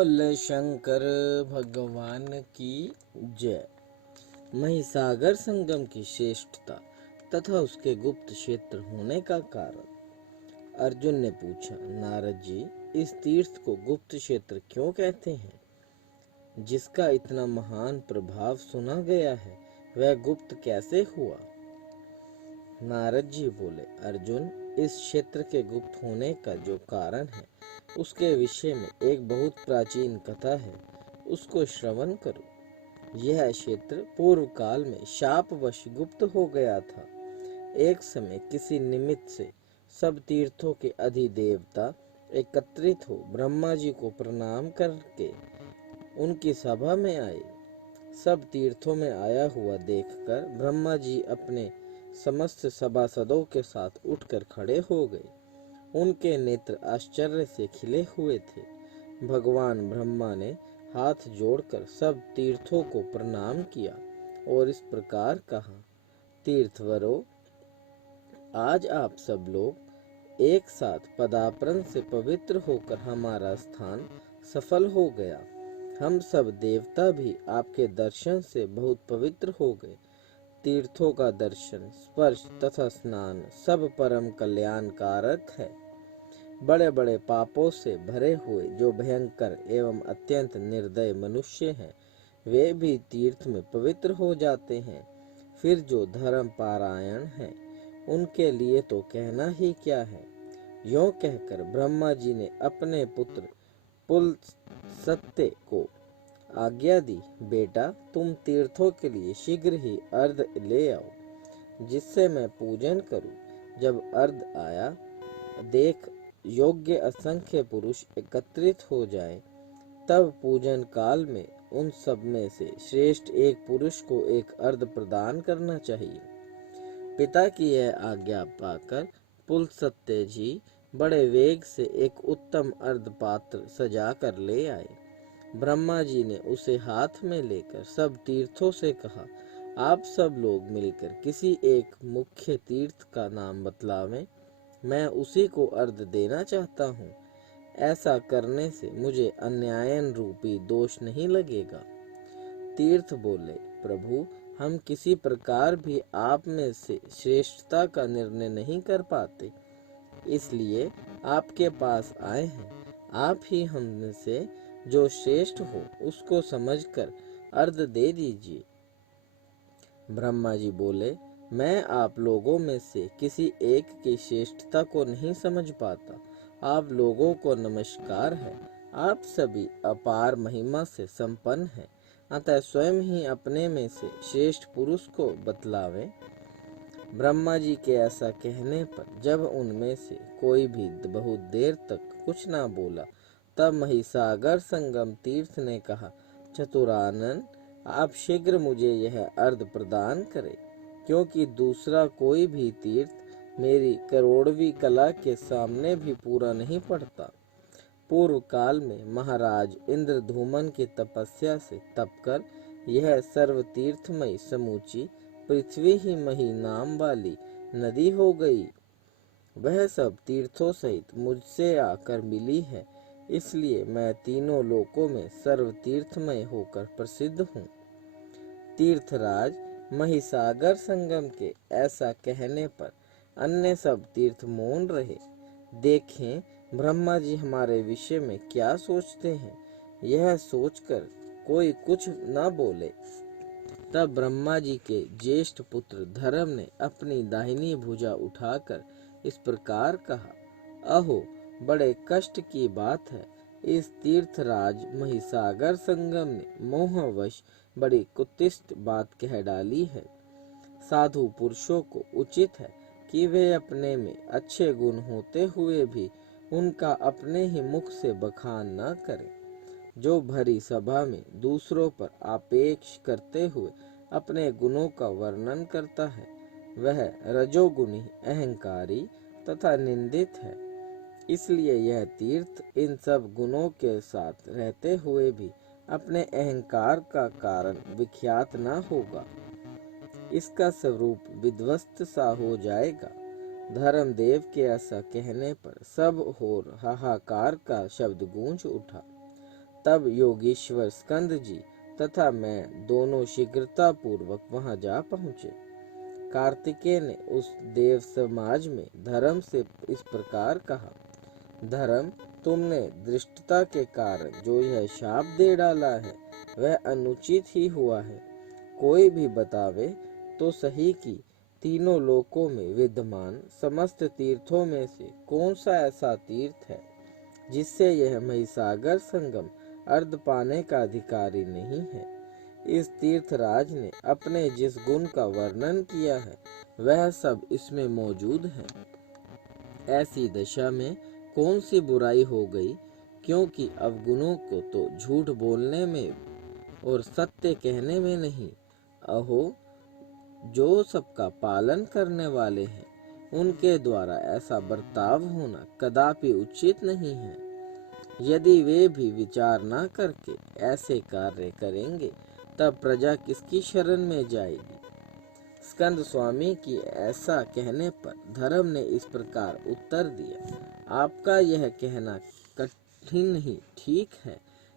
बोले शंकर भगवान की जय। महिसागर संगम की श्रेष्ठता तथा उसके गुप्त क्षेत्र होने का कारण। अर्जुन ने पूछा, नारद जी, इस तीर्थ को गुप्त क्षेत्र क्यों कहते हैं? जिसका इतना महान प्रभाव सुना गया है, वह गुप्त कैसे हुआ? नारद जी बोले, अर्जुन, इस क्षेत्र के गुप्त होने का जो कारण है, उसके विषय में एक बहुत प्राचीन कथा है, उसको श्रवण करो। यह क्षेत्र पूर्व काल में शापवश गुप्त हो गया था। एक समय किसी निमित्त से सब तीर्थों के अधिदेवता एकत्रित हो ब्रह्मा जी को प्रणाम करके उनकी सभा में आए। सब तीर्थों में आया हुआ देखकर ब्रह्मा जी अपने समस्त सभासदों के साथ उठकर खड़े हो गए। उनके नेत्र आश्चर्य से खिले हुए थे। भगवान ब्रह्मा ने हाथ जोड़कर सब तीर्थों को प्रणाम किया और इस प्रकार कहा, तीर्थवरों, आज आप सब लोग एक साथ पदार्पण से पवित्र होकर हमारा स्थान सफल हो गया। हम सब देवता भी आपके दर्शन से बहुत पवित्र हो गए। तीर्थों का दर्शन, स्पर्श तथा स्नान सब परम कल्याणकारक है। बड़े बड़े पापों से भरे हुए जो भयंकर एवं अत्यंत निर्दय मनुष्य हैं, वे भी तीर्थ में पवित्र हो जाते हैं। फिर जो धर्म पारायण हैं, उनके लिए तो कहना ही क्या है। यों कहकर ब्रह्मा जी ने अपने पुत्र पुलस्त्य को आज्ञा दी, बेटा, तुम तीर्थों के लिए शीघ्र ही अर्घ ले आओ, जिससे मैं पूजन करूं। जब अर्घ आया, देख योग्य असंख्य पुरुष एकत्रित हो जाएं, तब पूजन काल में उन सब में से श्रेष्ठ एक पुरुष को एक अर्घ प्रदान करना चाहिए। पिता की यह आज्ञा पाकर पुलस्त्य जी बड़े वेग से एक उत्तम अर्घ पात्र सजा कर ले आए। ब्रह्मा जी ने उसे हाथ में लेकर सब तीर्थों से कहा, आप सब लोग मिलकर किसी एक मुख्य तीर्थ का नाम बतलावें, मैं उसी को अर्घ देना चाहता हूँ। ऐसा करने से मुझे अन्यायन रूपी दोष नहीं लगेगा। तीर्थ बोले, प्रभु, हम किसी प्रकार भी आप में से श्रेष्ठता का निर्णय नहीं कर पाते, इसलिए आपके पास आए हैं। आप ही हम में से जो श्रेष्ठ हो उसको समझकर अर्घ दे दीजिए। ब्रह्मा जी बोले, मैं आप लोगों में से किसी एक की श्रेष्ठता को नहीं समझ पाता। आप लोगों को नमस्कार है। आप सभी अपार महिमा से संपन्न हैं, अतः स्वयं ही अपने में से श्रेष्ठ पुरुष को बतलावें। ब्रह्मा जी के ऐसा कहने पर जब उनमें से कोई भी बहुत देर तक कुछ ना बोला, तब महिसागर संगम तीर्थ ने कहा, चतुरानन, आप शीघ्र मुझे यह अर्घ प्रदान करें, क्योंकि दूसरा कोई भी तीर्थ मेरी करोड़वीं कला के सामने भी पूरा नहीं पड़ता। पूर्व काल में महाराज इंद्रधूमन की तपस्या से तपकर यह सर्व तीर्थमय समूची पृथ्वी ही मही नाम वाली नदी हो गई। वह सब तीर्थों सहित मुझसे आकर मिली है, इसलिए मैं तीनों लोकों में सर्व तीर्थमय होकर प्रसिद्ध हूँ। तीर्थराज, महिसागर संगम के ऐसा कहने पर अन्य सब तीर्थ मौन रहे। देखें ब्रह्मा जी हमारे विषय में क्या सोचते हैं। यह सोचकर कोई कुछ न बोले। तब ब्रह्मा जी के ज्येष्ठ पुत्र धर्म ने अपनी दाहिनी भुजा उठाकर इस प्रकार कहा, अहो, बड़े कष्ट की बात है। इस तीर्थराज महिसागर संगम ने मोहवश बड़ी कुत्सित बात कह डाली है। साधु पुरुषों को उचित है कि वे अपने में अच्छे गुण होते हुए भी उनका अपने ही मुख से बखान न करें। जो भरी सभा में दूसरों पर आपेक्ष करते हुए अपने गुणों का वर्णन करता है, वह रजोगुणी, अहंकारी तथा निंदित है। इसलिए यह तीर्थ इन सब गुणों के साथ रहते हुए भी अपने अहंकार का कारण विख्यात न होगा। इसका स्वरूप विध्वस्त सा हो जाएगा। धर्मदेव के ऐसा कहने पर सब ओर हाहाकार का शब्द गूंज उठा। तब योगीश्वर स्कंद जी तथा मैं दोनों शीघ्रता पूर्वक वहां जा पहुंचे। कार्तिकेय ने उस देव समाज में धर्म से इस प्रकार कहा, धर्म, तुमने दृष्टता के कारण जो यह शाप दे डाला है वह अनुचित ही हुआ है। कोई भी बतावे तो सही कि तीनों लोकों में विद्यमान समस्त तीर्थों में से कौन सा ऐसा तीर्थ है जिससे यह महिसागर संगम अर्ध पाने का अधिकारी नहीं है। इस तीर्थराज ने अपने जिस गुण का वर्णन किया है वह सब इसमें मौजूद है। ऐसी दशा में कौन सी बुराई हो गई, क्योंकि अवगुणों को तो झूठ बोलने में और सत्य कहने में नहीं, अहो, जो सबका पालन करने वाले हैं उनके द्वारा ऐसा बर्ताव होना कदापि उचित नहीं है। यदि वे भी विचार न करके ऐसे कार्य करेंगे तब प्रजा किसकी शरण में जाएगी। स्कंद स्वामी की ऐसा कहने पर धर्म ने इस प्रकार उत्तर दिया, आपका यह कहना कठिन नहीं ठीक है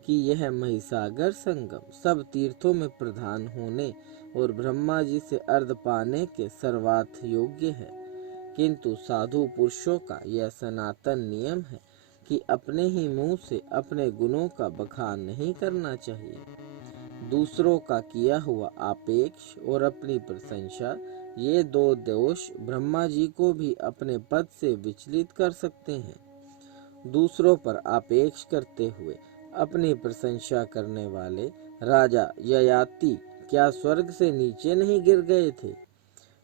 कि यह महिसागर संगम सब तीर्थों में प्रधान होने और ब्रह्मा जी से अर्ध पाने के सर्वार्थ योग्य है, किंतु साधु पुरुषों का यह सनातन नियम है कि अपने ही मुंह से अपने गुणों का बखान नहीं करना चाहिए। दूसरों का किया हुआ आपेक्ष और अपनी प्रशंसा, ये दो दोष ब्रह्मा जी को भी अपने पद से विचलित कर सकते हैं। दूसरों पर आपेक्ष करते हुए अपनी प्रशंसा करने वाले राजा ययाति क्या स्वर्ग से नीचे नहीं गिर गए थे।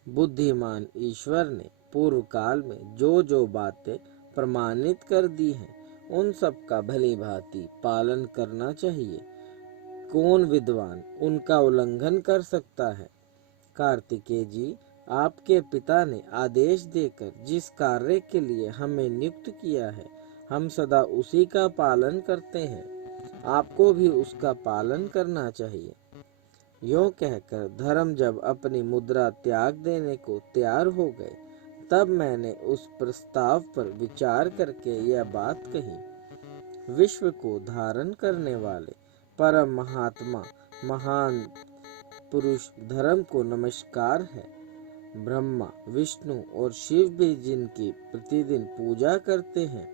बुद्धिमान ईश्वर ने पूर्व काल में जो जो बातें प्रमाणित कर दी हैं उन सब का भली भांति पालन करना चाहिए। कौन विद्वान उनका उल्लंघन कर सकता है। कार्तिकेय जी, आपके पिता ने आदेश देकर जिस कार्य के लिए हमें नियुक्त किया है हम सदा उसी का पालन करते हैं, आपको भी उसका पालन करना चाहिए। यूं कहकर धर्म जब अपनी मुद्रा त्याग देने को तैयार हो गए तब मैंने उस प्रस्ताव पर विचार करके यह बात कही, विश्व को धारण करने वाले परम महात्मा महान पुरुष धर्म को नमस्कार है। ब्रह्मा, विष्णु और शिव भी जिनकी प्रतिदिन पूजा करते हैं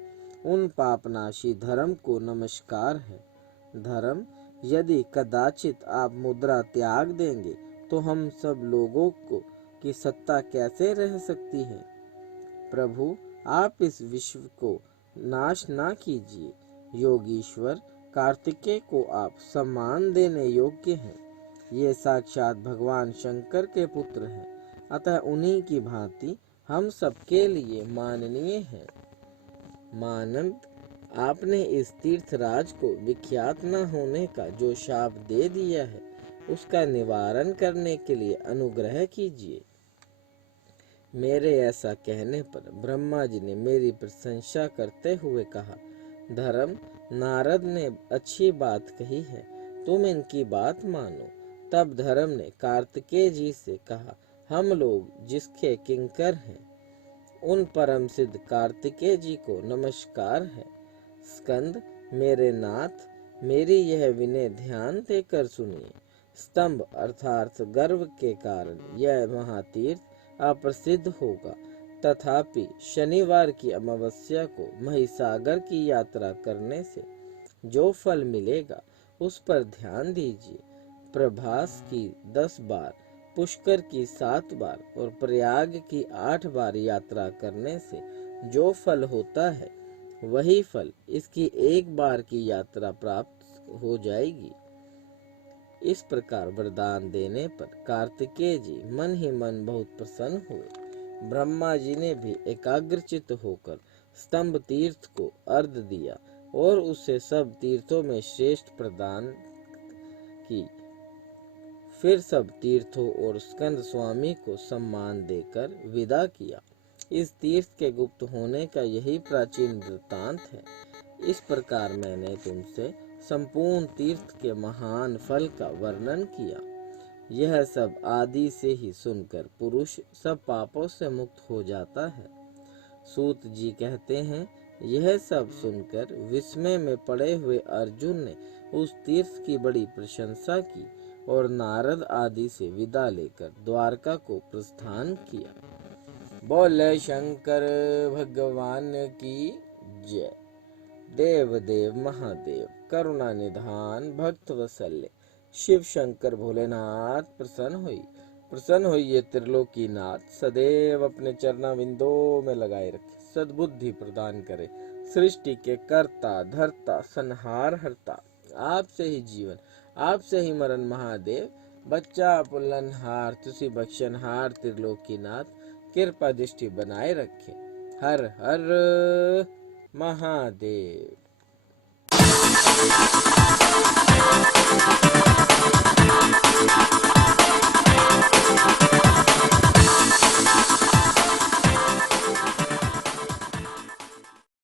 उन पापनाशी धर्म को नमस्कार है। धर्म, यदि कदाचित आप मुद्रा त्याग देंगे तो हम सब लोगों को की सत्ता कैसे रह सकती है। प्रभु, आप इस विश्व को नाश ना कीजिए। योगीश्वर कार्तिकेय को आप सम्मान देने योग्य हैं। ये साक्षात भगवान शंकर के पुत्र हैं, अतः उन्हीं की भांति हम सबके लिए माननीय हैं। मानंद, आपने इस तीर्थराज को विख्यात न होने का जो शाप दे दिया है उसका निवारण करने के लिए अनुग्रह कीजिए। मेरे ऐसा कहने पर ब्रह्मा जी ने मेरी प्रशंसा करते हुए कहा, धर्म, नारद ने अच्छी बात कही है, तुम इनकी बात मानो। तब धर्म ने कार्तिकेय जी से कहा, हम लोग जिसके किंकर हैं उन परम सिद्ध कार्तिकेय जी को नमस्कार है। स्कंद, मेरे नाथ, मेरी यह विनय ध्यान देकर सुनिए। स्तंभ अर्थात गर्व के कारण यह महातीर्थ अप्रसिद्ध होगा, तथापि शनिवार की अमावस्या को महिसागर की यात्रा करने से जो फल मिलेगा उस पर ध्यान दीजिए। प्रभास की 10 बार, पुष्कर की 7 बार और प्रयाग की 8 बार यात्रा करने से जो फल होता है वही फल इसकी 1 बार की यात्रा प्राप्त हो जाएगी। इस प्रकार वरदान देने पर कार्तिकेय जी मन ही मन बहुत प्रसन्न हुए। ब्रह्मा जी ने भी एकाग्रचित्त होकर स्तंभ तीर्थ को अर्घ दिया और उसे सब तीर्थों में श्रेष्ठ प्रदान की। फिर सब तीर्थों और स्कंद स्वामी को सम्मान देकर विदा किया। इस तीर्थ के गुप्त होने का यही प्राचीन वृत्तांत है। इस प्रकार मैंने तुमसे संपूर्ण तीर्थ के महान फल का वर्णन किया। यह सब आदि से ही सुनकर पुरुष सब पापों से मुक्त हो जाता है। सूत जी कहते हैं, यह सब सुनकर विस्मय में पड़े हुए अर्जुन ने उस तीर्थ की बड़ी प्रशंसा की और नारद आदि से विदा लेकर द्वारका को प्रस्थान किया। बोले शंकर भगवान की जय। देव देव महादेव करुणा निधान भक्त वत्सल्य शिव शंकर भोलेनाथ प्रसन्न हुई ये त्रिलोकी नाथ सदैव अपने चरणाविंदों में लगाए रखे, सद्बुद्धि प्रदान करे, सृष्टि के कर्ता धर्ता संहार हरता, आपसे ही जीवन आपसे ही मरण महादेव, बच्चा पुल्लनहार तुसी बख्शनहार त्रिलोकीनाथ, कृपा दृष्टि बनाए रखे। हर हर महादेव।